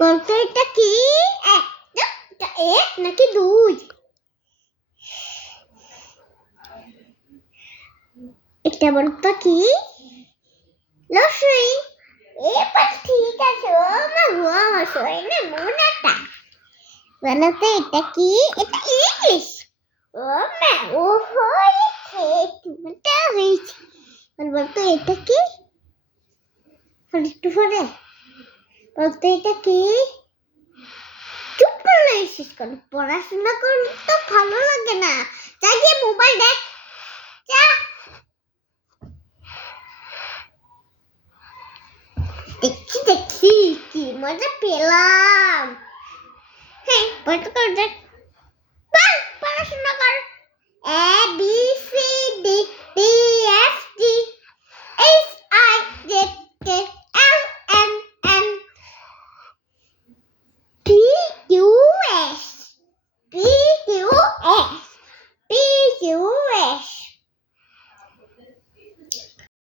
এটা কি? এটা এক নাকি দুই? এটা বলতো কি? লসই। এবার ঠিক আছে, ও মা গো আমার না, মনাটা। বলতো এটা কি? এটা ইংলিশ। ও মা ও হয়েছে তুমিটা হয়েছে। বলতো এটা কি? একটু পরে। বলতো এটা কি? চুপ করে রয়েছিস কেন পড়াশোনা কর তো ভালো লাগে না। যা গিয়ে মোবাইল দেখ। যা। দেখি দেখি কি মজা পেলাম। হ্যাঁ বলতো করে, দেখ। পড়াশোনা কর। A B C D E F G H I J K